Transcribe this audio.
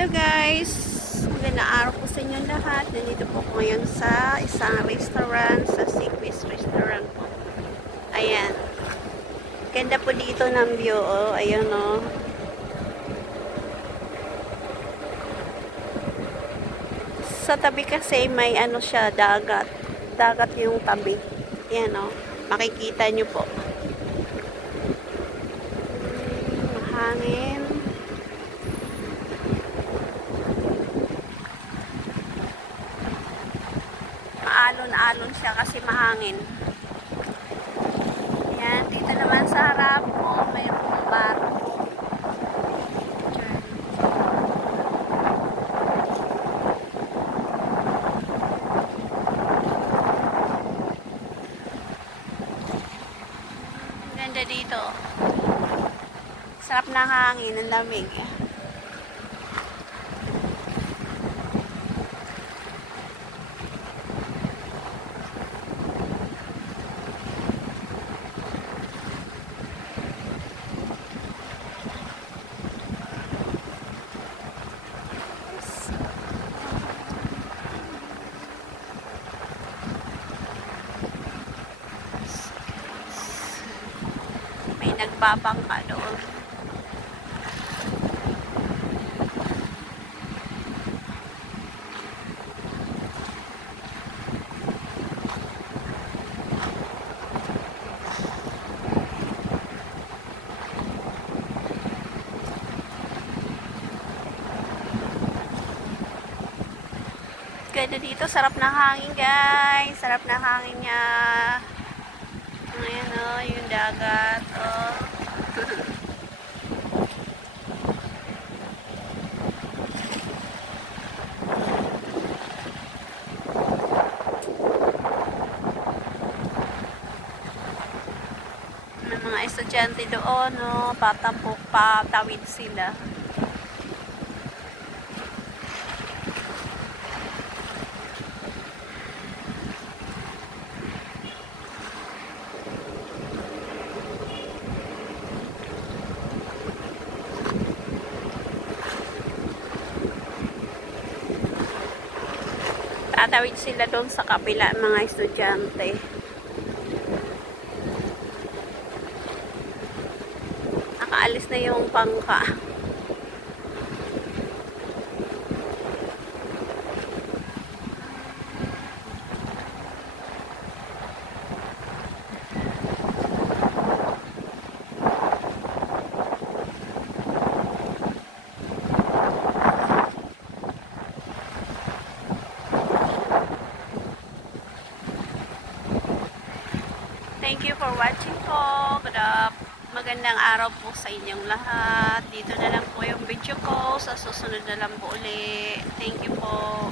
Hello guys! Magandang araw po sa inyong lahat. Nandito po ko ngayon sa isang restaurant, sa Seaquest Restaurant po. Ayan. Ganda po dito ng view, oh. Ayan, oh. Sa tabi kasi may ano siya, dagat. Dagat yung tabi. Ayan, oh. Makikita nyo po. Mahangin. Maalon-alon siya kasi mahangin. Ayan, dito naman sa harap mo, mayroong bar. Ganda dito. Sarap ng hangin, ang lamig. May nagbabangka doon. Ganda dito, sarap ng hangin guys. Sarap ng hangin niya. Ayan o, yung dagat. Oh. May mga estudyante doon, no? Patawid sila. Tatawid sila doon sa kapila, mga estudyante. Nakaalis na yung pangka. Thank you for watching po. Magandang araw po sa inyong lahat. Dito na lang po yung video ko. Sa susunod na lang po ulit. Thank you po.